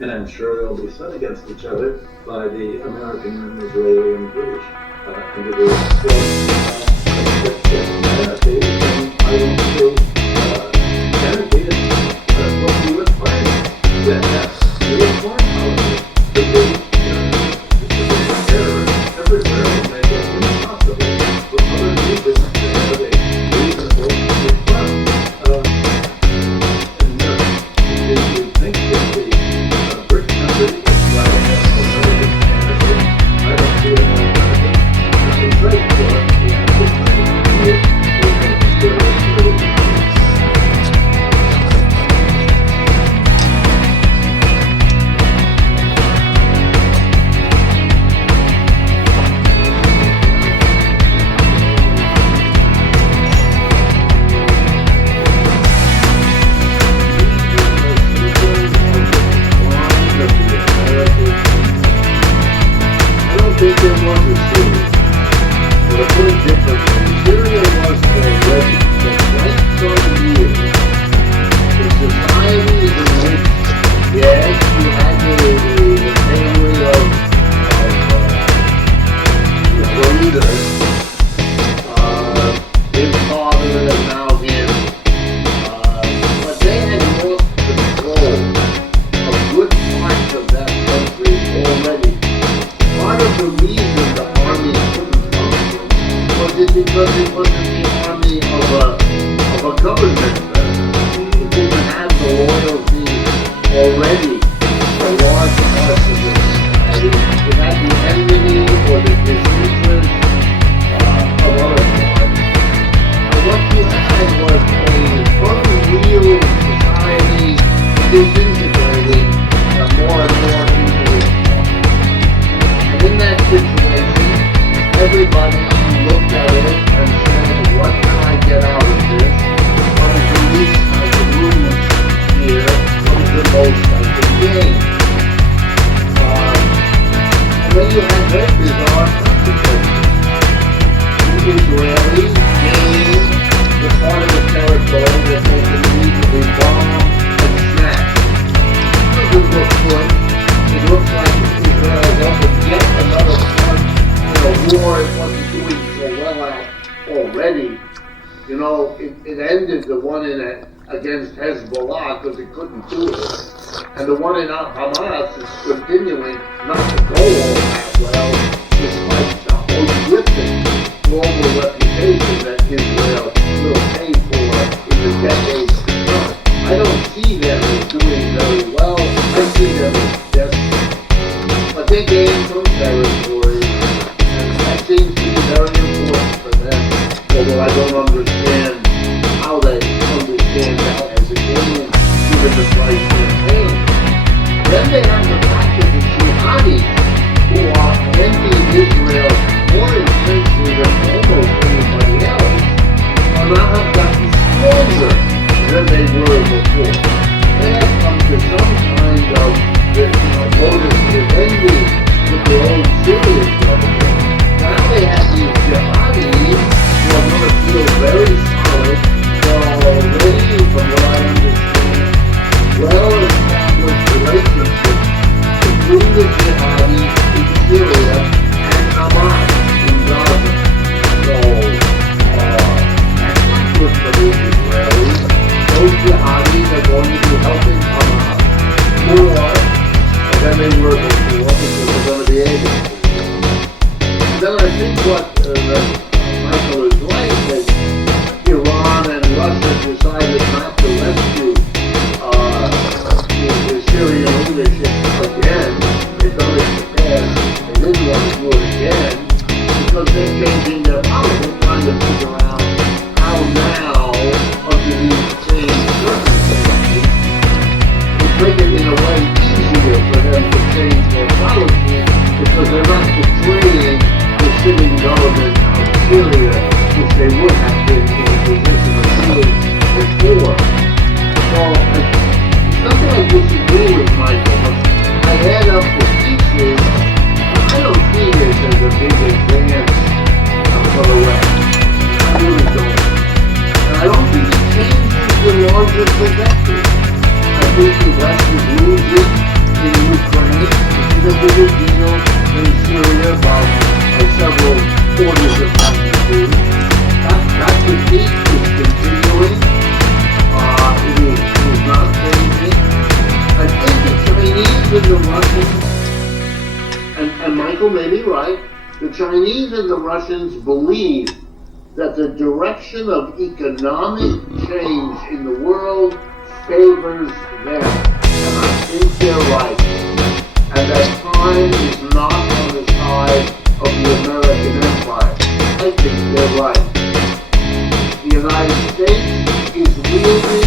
And I'm sure they'll be set against each other by the American and Israeli and British individuals. So, I want to dedicate it what you would find that U.S. foreign policy could be terrorists everywhere and make it impossible for other nations to have a reasonable response. And you think that the rich country is trying to have American fantasy? I don't see it as American. It's right for it. It's right for it. There was a series, but a bit differently. Syria was already for quite some years a society in which, yes, you had the family of the leaders, his father and now him, but they had lost control of good parts of that country already. Part of the reason the army couldn't function was because it wasn't the army of a government. It didn't have the loyalty already for large parts of the society. It had the enmity or the disinterest of other parts. And what you had was a unreal society disintegrating more and more into its parts. In that situation, everybody looked at it and said, what can I get out of this? What is the least I can lose here? What is the most I can gain? And then you had very bizarre consequences. The Israelis gained the part of the territory that they can easily bomb and smash. It doesn't look good. It looks like Israel is up and yet another part in a war it wasn't doing so well at already. You know, it ended the one against Hezbollah because it couldn't do it. And the one in Hamas is continuing not to go all that well, despite the horrific global reputation that Israel will pay for in the decades to come. I don't see them as doing very well. I see them as desperate. But they gained some territory, and that seems to be very important for them, although I don't understand how they understand that as a gain, given the price they're paying. Then they have the fact that the jihadis, who are anti-Israel more intensely than almost anybody else, are now have gotten stronger than they were before. They have come to some kind of motive envy with the old Syrian government. Now they have these jihadis who are going to feel very solid. They're already, from what I understand, well-established relationships between the jihadis in Syria and Hamas in Gaza. So, that's not good for the Israelis. Those jihadis are going to be helping Hamas more than they were before because they're going to be able to. And then I think what Michael is right, that Iran and Russia decided not to rescue the Syrian leadership again. They've done it in the past. They didn't want to do it again because they're changing their politics, trying to figure out how now, under these changed circumstances, to make it in a way easier for them to change their policy because they're not betraying the sitting government of Syria, which they would have been in a position of doing before. So, it's not that I disagree with Michael, but I add up and the Russians, and Michael may be right, the Chinese and the Russians believe that the direction of economic change in the world favors them. And I think they're right. And that time is not on the side of the American empire. I think they're right. The United States is wielding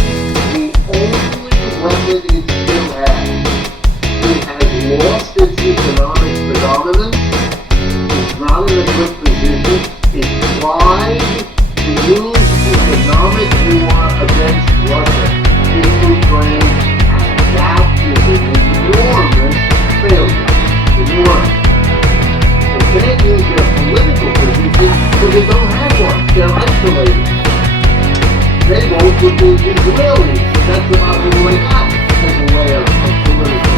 the only weapon it still has. It has lost its economic predominance. It's not in a good position. It tried to use economic war against Russia in Ukraine, and that is an enormous failure. Enormous. They can't use their political position because they don't have one. They're isolated. They vote with the Israelis, but that's about all they got in the way of political